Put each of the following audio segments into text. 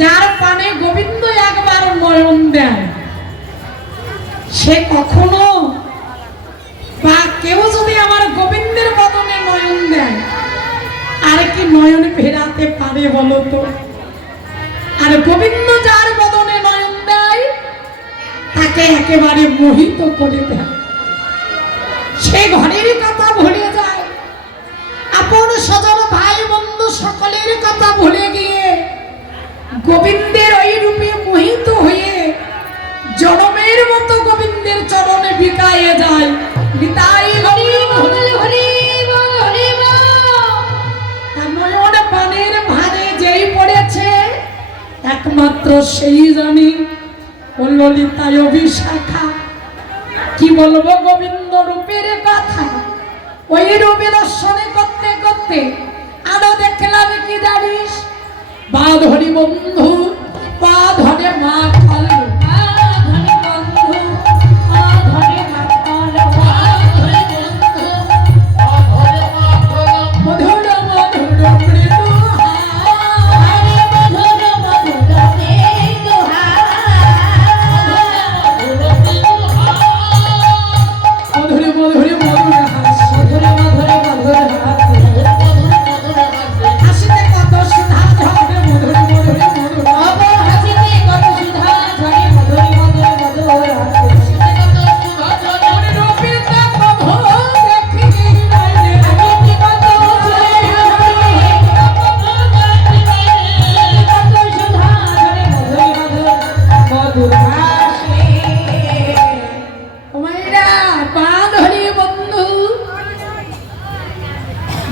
যার পানে গোবিন্দ একবার নয়ন দেয় সে কখনো বা কেউ যদি আমার গোবিন্দের বদনে নয়ন দেয় আর কি নয়ন ফেরাতে পারে বলো তো? আর গোবিন্দ যার বদনে নয়ন দেয় তাকে একেবারে মোহিত করে দেয়। সে ঘরের কথা ভুলে যায়, আপন স্বজন ভাই বন্ধু সকলের কথা ভুলে গিয়ে গোবিন্দের ওই রূপে মোহিত হয়ে জনমের মতো গোবিন্দের চরণে বিকায়ে যায়। নিতাই হরি হরি হরি হরি নয়ন পানের ভারে যেই পড়েছে একমাত্র সেই জানি ও ললিতায় অভিশাখা। কি বলবো গোবিন্দ রূপের কথা, ওই রূপে দর্শনে করতে করতে আরো দেখলাম কি জানিস, বা ধরি বন্ধু পা ধরে মা খাল,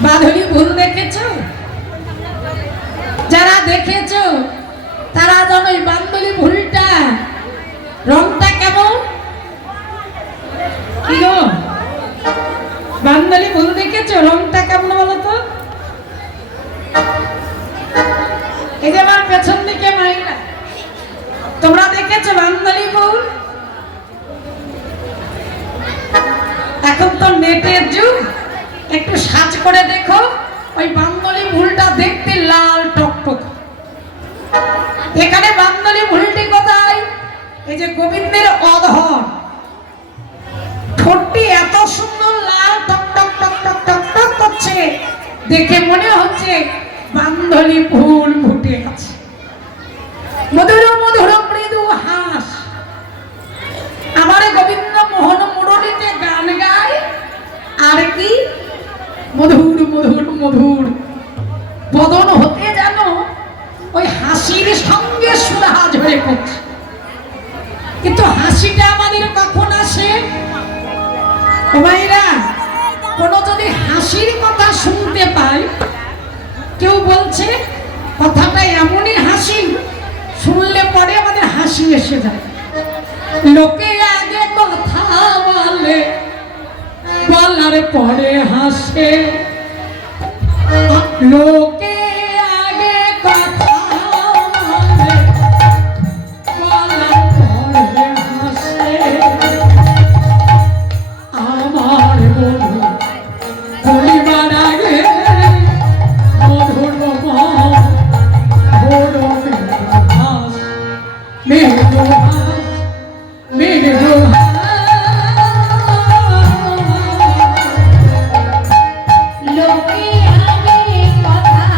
বাঁধনি ভুল দেখেছো? যারা দেখেছো তারা জানো এই বান্দলি ভুলটা রংটা কেমন। কি গো বান্দলি ভুল দেখেছো রংটা কেমন বলো তো? এই যে আমার পেছন দিকে মাইরা, তোমরা দেখেছো বান্দলি ভুল? এখন তো নেটের যুগ, একটু সাজ করে দেখো ওই বান্দলি ভুলটা দেখতে লাল টকটক। এখানে বান্দলি ভুলটি কোথায়? এই যে গোবিন্দের অধর ঠোঁটটি এত সুন্দর লাল টকটক টকটক টকটক করছে, দেখে মনে হচ্ছে বান্দলি ফুল ফুটে আছে। মধুর মধুর মৃদু হাস, আমার গোবিন্দ মোহন মুরলীতে গান গায় আর কি মধুর মধুর মধুর বদন হতে যেন ওই হাসির সঙ্গে সুধা ঝরে পড়ছে। কিন্তু হাসিটা আমাদের কখন আসে? ভাইরা কোন যদি হাসির কথা শুনতে পাই, কেউ বলছে কথাটা এমনই হাসি শুনলে পরে আমাদের হাসি এসে যায়। লোকে আগে কথা বলে বলার পরে হাসে, লোকে আগে কথা বলে বলার পরে হাসে। আমার বন্ধু বলিবার আগে মধুর মধুর হাস, মৃদু হাস, মৃদু হাস। লোকে আগে কথা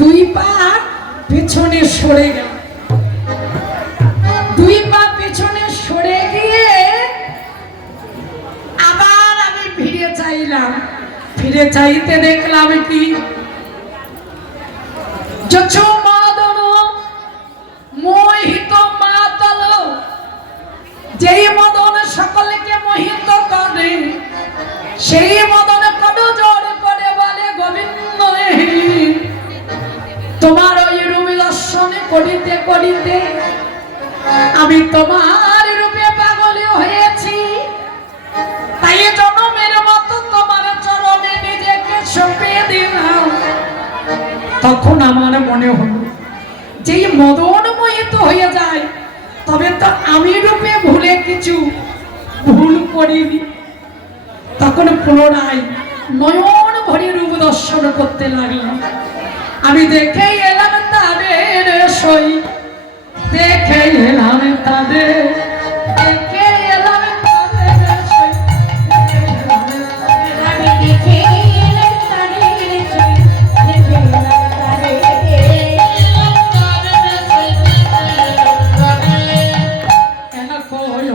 দুই পা পেছনে সরে গেল। দুই পা পেছনে সরে গিয়ে আবার আমি ফিরে চাইলাম। ফিরে চাইতে দেখলাম কি, যছো মদন মোহিত মাতল, যেই মদন সকলকে মোহিত করে, সেই মদন কত জোর করে বলে গোবিন্দ তোমার ওই রূপে দর্শন করিতে করিতে আমি তোমার রূপে পাগল হয়েছি, তাই জনমের মতো তোমার চরণে নিজেকে সঁপে দিলাম। তখন আমার মনে হলো যেই মদন মোহিত হয়ে যায়, তবে তো আমি রূপে ভুলে কিছু ভুল করিনি। তখন পুনরায় নয়ন ভরে রূপ দর্শন করতে লাগলাম। আমি দেখে এলাম তাদের সই, দেখে এলাম তাদের, দেখে এলাম তাদের সই, আমি দেখে এলাম তাদের সই, দেখে এলাম তাদের,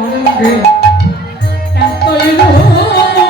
অঙ্গে এতই নয়নে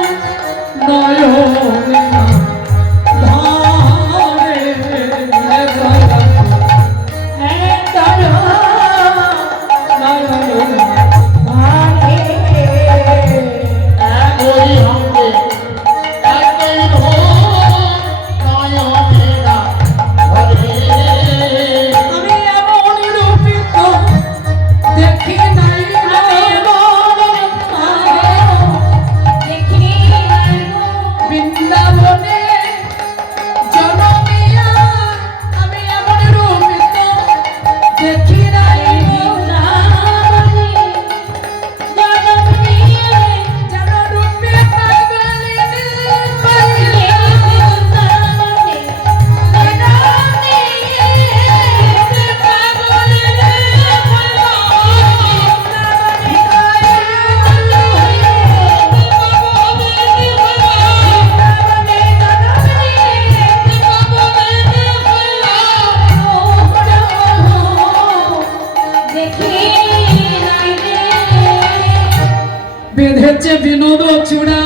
বেঁধেছে বিনোদ চূড়া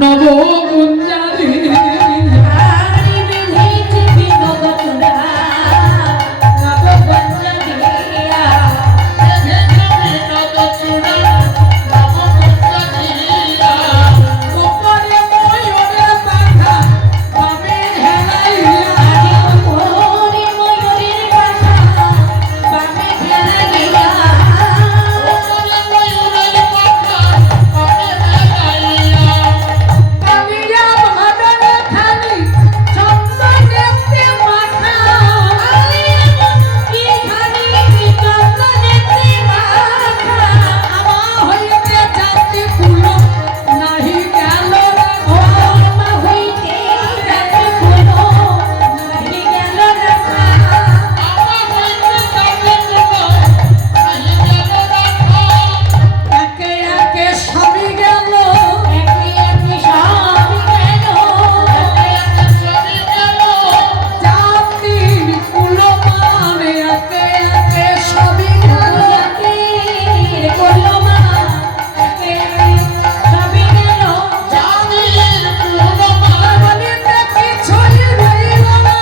নবগুঞ্জারি, আমি বেঁধেছি বিনোদ চূড়া নবগুঞ্জারিয়া, ওপরে ময়ূরের পাখা বামে হেলাইয়া, ওরে ময়ূরের পাখা বামে ফেলাইয়া, কালিয়া ভাদরে খালি চন্দনেতে মাখা, আমা হইতে জাতি কুল নাহি গেল রাখা, একে একে সবই গেল, জাতি কুল মানে একে একে সবই গেল, বলিতে কিছুই রইল না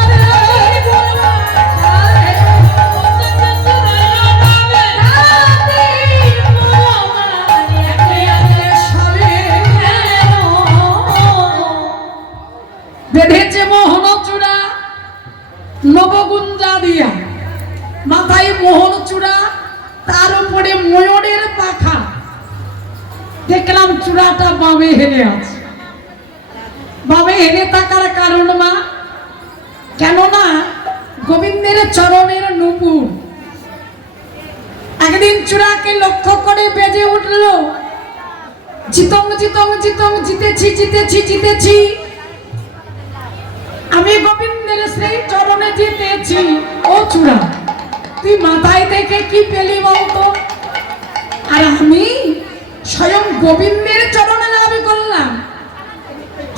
বেঁধেছে মোহন চূড়া নবগুঞ্জা দিয়া, মাথায় মোহন চূড়া, তার উপরে ময়ূরের পাখা। দেখলাম চূড়াটা বামে হেলে আছে। বামে হেলে থাকার কারণ মা, কেননা গোবিন্দের চরণের নুপুর। একদিন চূড়াকে লক্ষ্য করে বেজে উঠল, জিতং জিতং জিতং, জিতেছি জিতেছি জিতেছি, আমি গোবিন্দের সেই চরণে জিতেছি। ও চূড়া, তুই মাথায় থেকে কি পেলি বলতো? আর আমি স্বয়ং গোবিন্দের চরণে লাভ করলাম।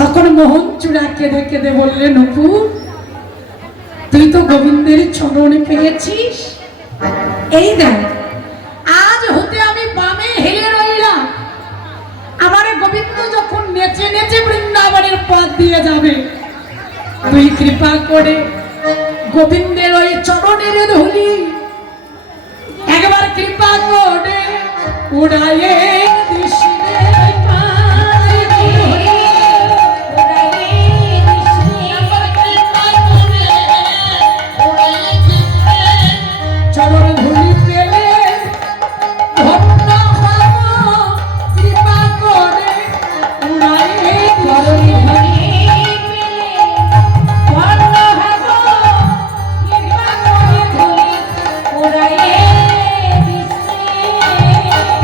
তখন মোহন চূড়া কেঁদে কেঁদে বললেন, নুপুর তুই তো গোবিন্দের চরণে পেয়েছিস, এই দেখ আজ হতে আমি বামে হেলে রইলাম। আমার গোবিন্দ যখন নেচে নেচে বৃন্দাবনের পথ দিয়ে যাবে, তুই কৃপা করে গোবিন্দের ওই চরণের ধুলি একবার কৃপা করে উড়াইয়ে দিস রে। চরণ ধুলি পেলে ধন্য হব, কৃপা করে উড়াইয়ে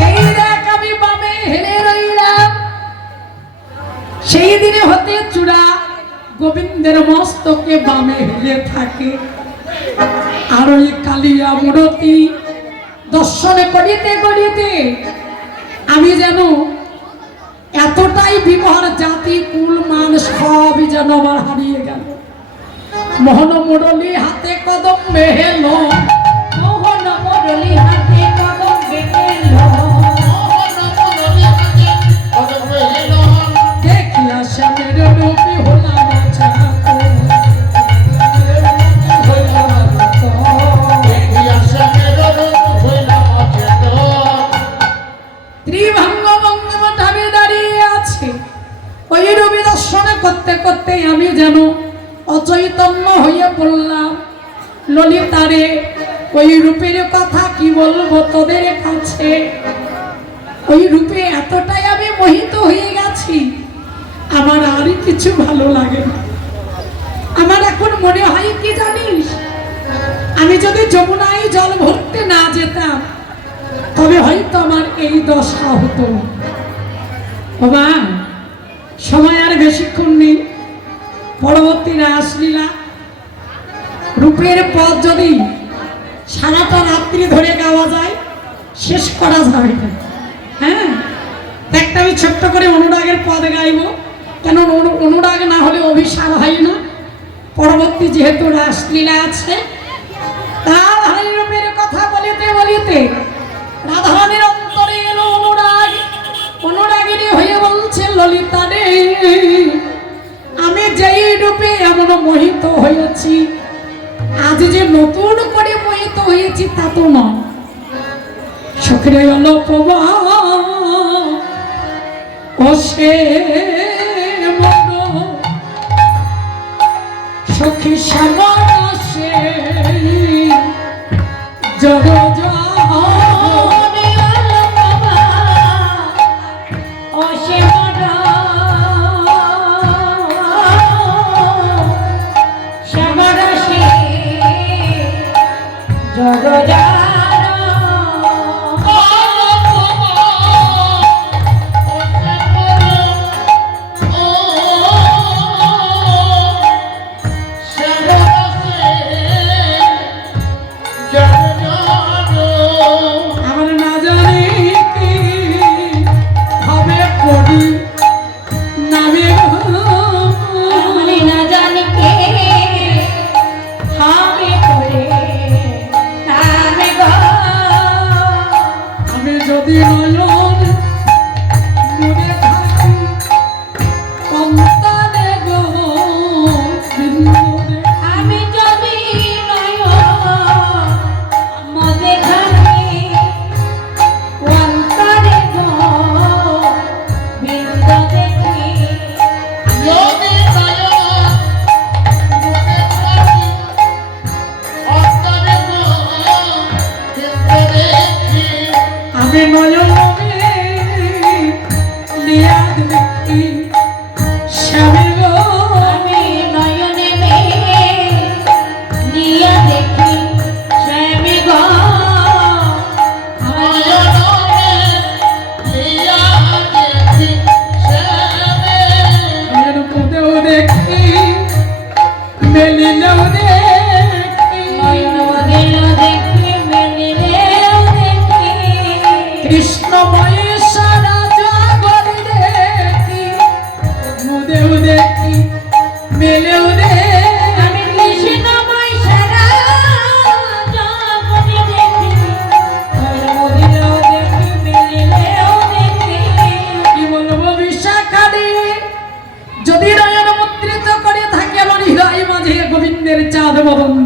এই দেখ আমি বামে হেলে রইলাম। সেই দিনে হতে চূড়া গোবিন্দের মস্তকে বামে হেলে থাকে। আর ওই কালিয়া মূরতি দর্শনে করিতে করিতে আমি যেন এতটাই বিবহার জাতি কুল মান সবই যেন আমার হারিয়ে গেল। মোহন মুরলী হাতে কদম বেহেল, মোহন মুরলী হাতে কদম বেহেল, দেখিয়া শ্যামের রূপী হলাম ছাত। ত্রিভঙ্গ বঙ্গমঠাবে দাঁড়িয়ে আছে। ওই রূপী দর্শনে করতে করতে আমি যেন অচৈতন্য হয়ে পড়লাম। ললিতারে ওই রূপের কথা কি বলবো তোদের কাছে। ওই রূপে এতটাই আমি মোহিত হয়ে গেছি, আমার আর কিছু ভালো লাগে না। আমার এখন মনে হয় কি জানিস, আমি যদি যমুনায় জল ভরতে না যেতাম তবে হয়তো আমার এই দশা হতো। বাবা সময় আর বেশিক্ষণ নেই। পরবর্তী রাসলীলা রূপের পথ যদি সারাটা রাত্রি ধরে গাওয়া যায় শেষ করা যাবে না। হ্যাঁ, একটা আমি ছোট্ট করে অনুরাগের পদ গাইব, কেন অনুরাগ না হলে অভিসার হয় না। পরবর্তী যেহেতু রাসলীলা আছে, রাধারানীর রূপের কথা বলিতে বলিতে রাধারানীর অন্তরে এলো অনুরাগ। অনুরাগিনী হয়ে বলছে, ললিতা রে আমি যেই রূপে এমন মোহিত হয়েছি, আজ যে নতুন করে মোহিত হয়েছি তা তো নয়। সখরে অলপবা ও সে মন সখী শ্যামল সে জগ Yeah.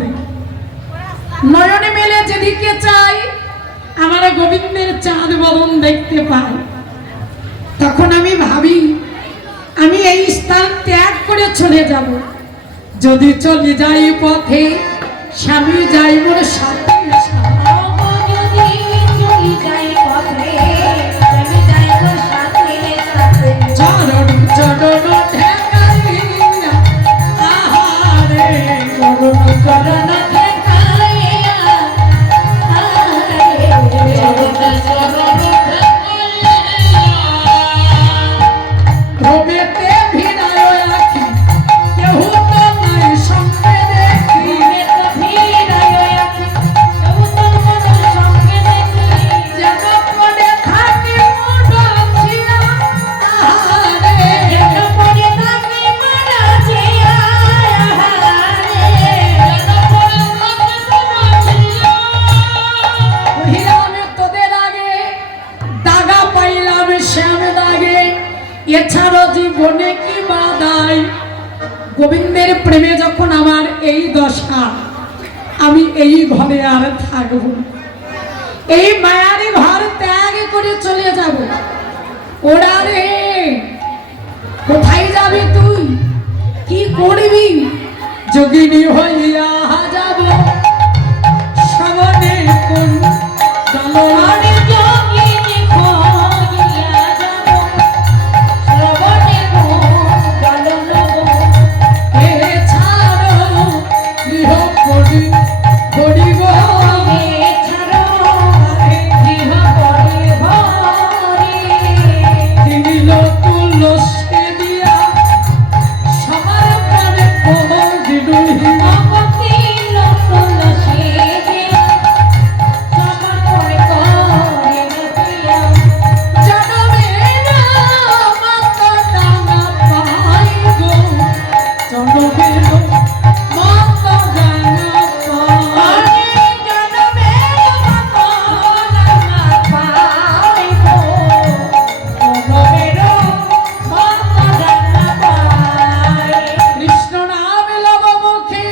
দেখি, নয়নে মেলে যেদিকে চাই আমার গোবিন্দের চাঁদ বদন দেখতে পাই। তখন আমি ভাবি আমি এই স্থান ত্যাগ করে চলে যাব। যদি চলে যাই পথে স্বামী যাই মোর সাথে, যদি চলি যাই পথে আমি যাইব সাথে সাথে। চরণ চরণ ঠেকাইয়া আহারে চরণ চরণ ঠেকাইয়া আরে চরণ চরণ রবেতে ভিড়ায় আখি কেহ তো নাই সঙ্গে দেখি, যেন পড়ে থাকি মুডছিয়া আহারে কহিলাম তোদের আগে দাগা পাইলাম শ্যাম দাগে, এছাড়াও জীবনে কি বাদাই। গোবিন্দের প্রেমে যখন আমার এই দশা, আমি এই ঘরে আর থাকবো না। এই মায়ারি ঘর ত্যাগ করে চলে যাব। ওরা রে কোথায় যাবি তুই, কি করবি? যোগিনী হইয়া যাব শ্রবণে কোন দলনে, এছাড়াও গৃহ করিব দিল তুলসী দিয়া সবার প্রাণে পড়িলহি। কৃষ্ণ নাম লব মুখে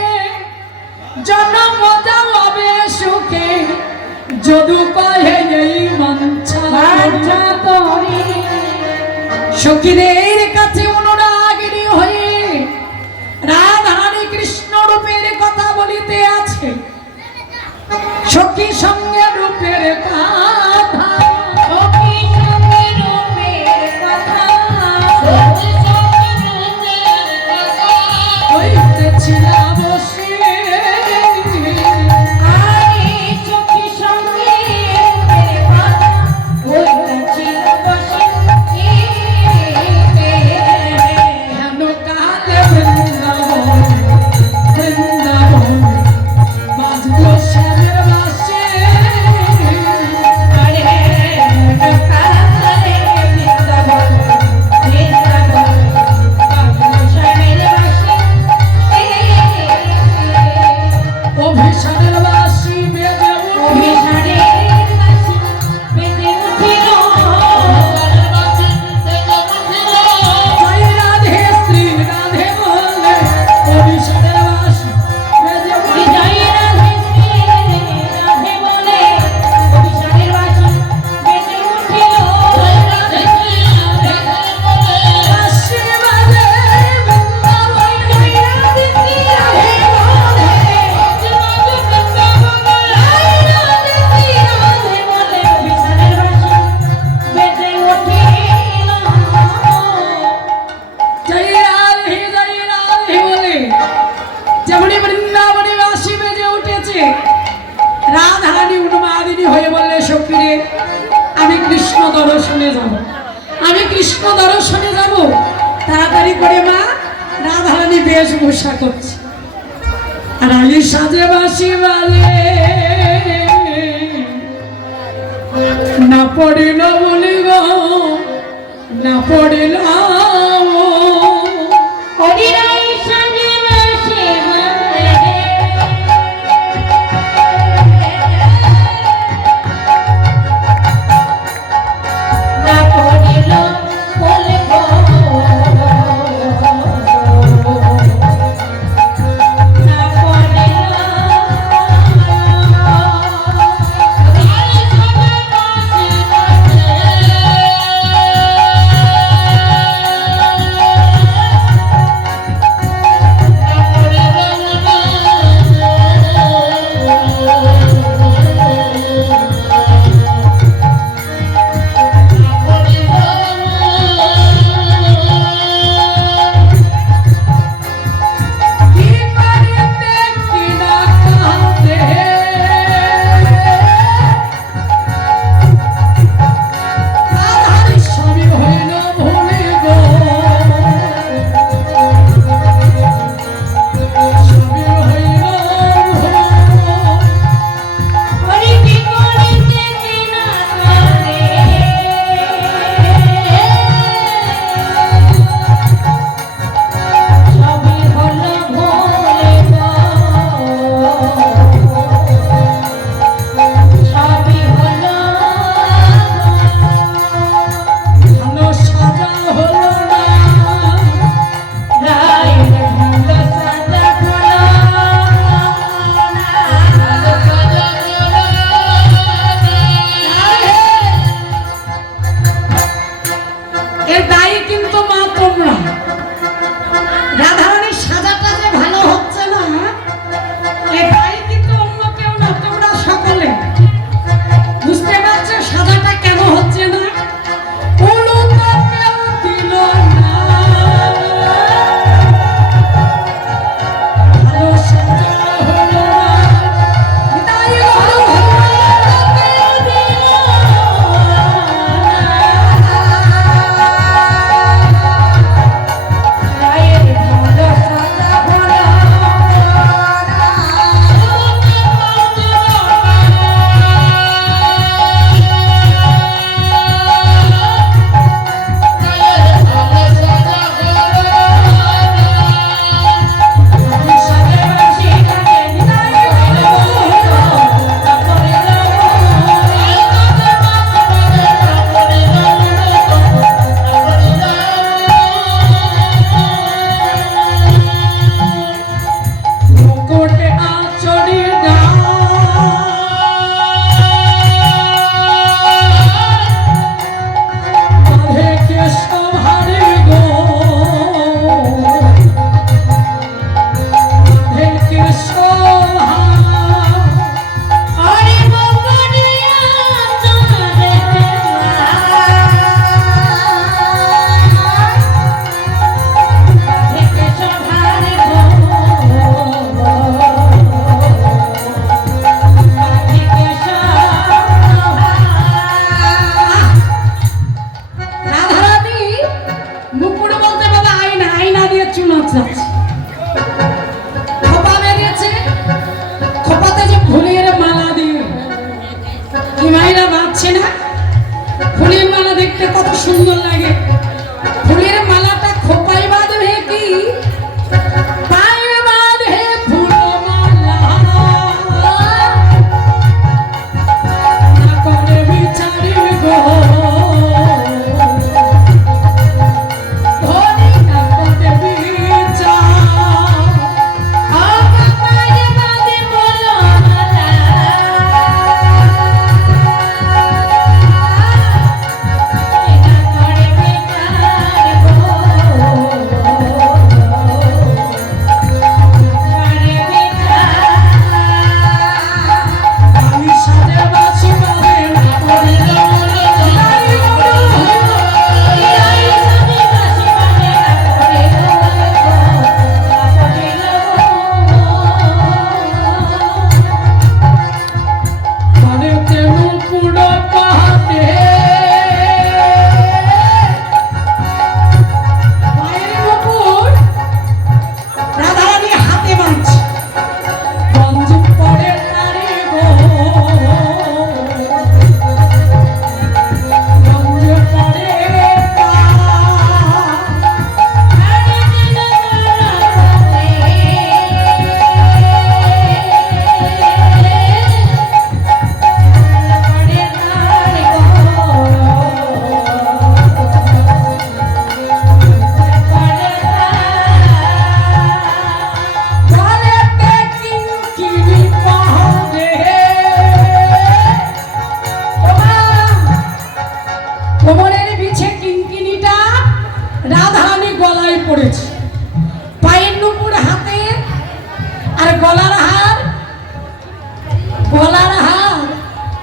জন্ম যাবে সুখে, যদু কহে এই মঞ্চা সখীদের কাছে অনুরাগিনী হয়ে রাধারানী কৃষ্ণ রূপের কথা বলিতে আছে। সখী সঙ্গে রূপের কথা হইতেছিল বসে, হেন কালে বৃন্দাবন বৃন্দাবন বাজলো শ্যামের বাঁশি। অভিসারের বাঁশি বেজে উঠে জয় রাধে শ্রী রাধে বলে, অভিসারের বাঁশি বেজে উঠে বাঁশি বাজে বৃন্দাবনে জয় রাধে বলে যেমনি বৃন্দাবনে বাঁশি বেজে উঠেছে। রাধারানী উন্মাদিনী হয়ে বললে সখীরে আমি কৃষ্ণ দর্শনে যাব, আমি কৃষ্ণ দর্শনে যাব। তাড়াতাড়ি করে মা রাধারানী বেশভূষা করছে, আর আমি সাজে বাঁশি বাজে না পড়িল বলি গো না পড়িল না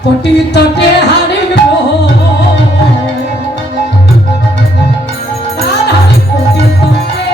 কোটি তটে হারিব রাধারি কোটি তটে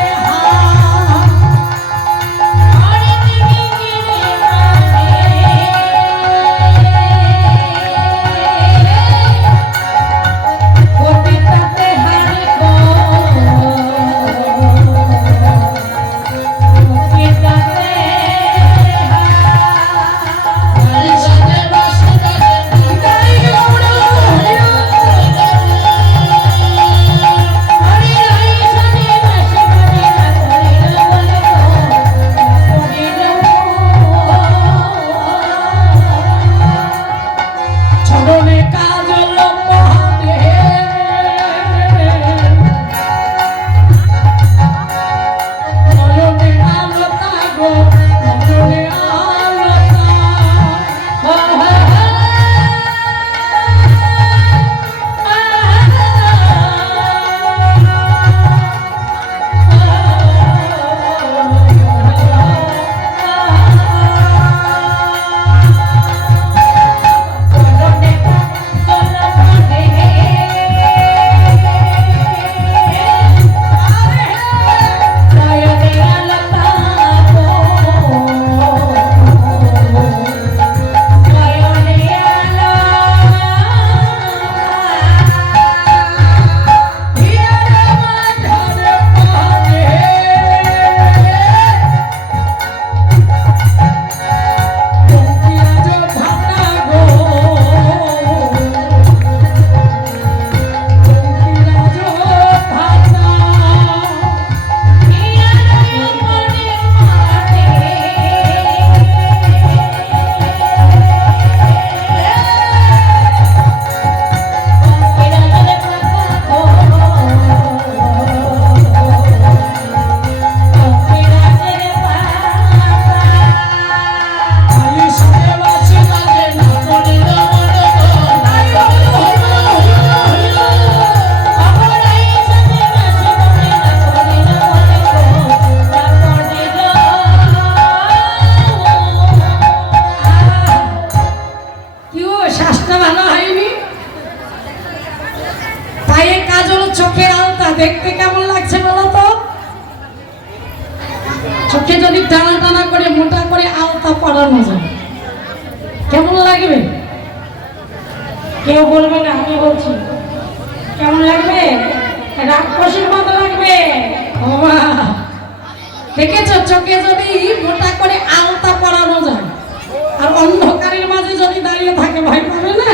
দেখতে কেমন লাগছে বলো তো? চোখে যদি টানা টানা করে মোটা করে আলতা পরানো যায় কেমন লাগবে? কেউ বলবে না, আমি বলছি। কেমন লাগবে? রাক্ষসীর মতো লাগবে। বাবা দেখেছো, চোখে যদি মোটা করে আলতা পরানো যায় আর অন্ধকারের মাঝে যদি দাঁড়িয়ে থাকে ভয় পাবে না?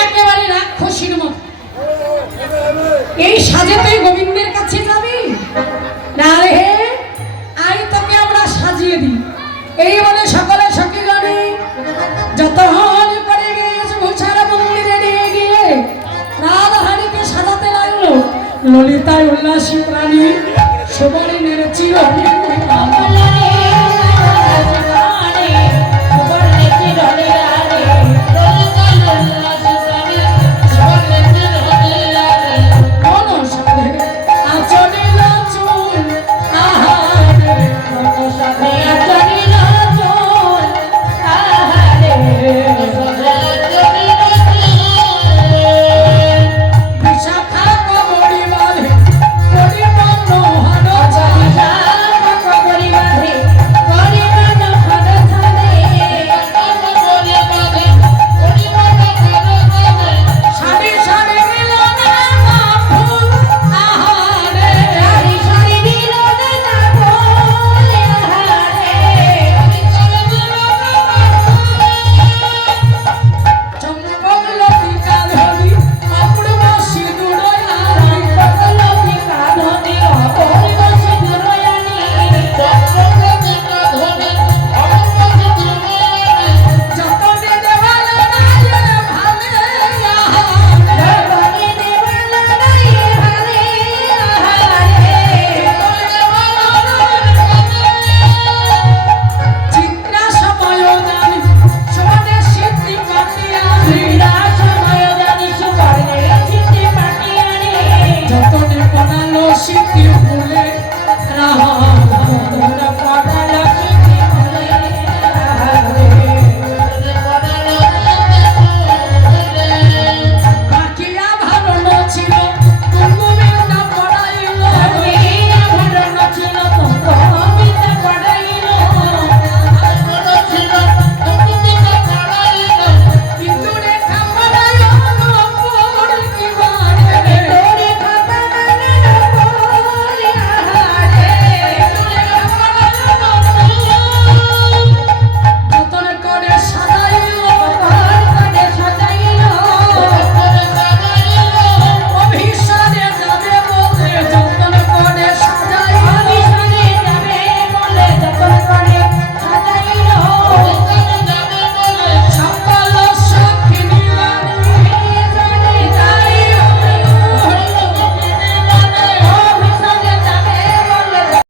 একেবারে রাক্ষসীর মতো। এই সাজে তুই গোবিন্দের কাছে যাবি না রে? আই তোকে আমরা সাজিয়ে দিই। এই বলে সকলে সখী গণে যত করে গিয়েছে ঘোষারা মন্দিরে নিয়ে গিয়ে রাধারানীকে সাজাতে লাগলো। ললিতায় উল্লাসী প্রাণী সুবর্ণের চিরহীন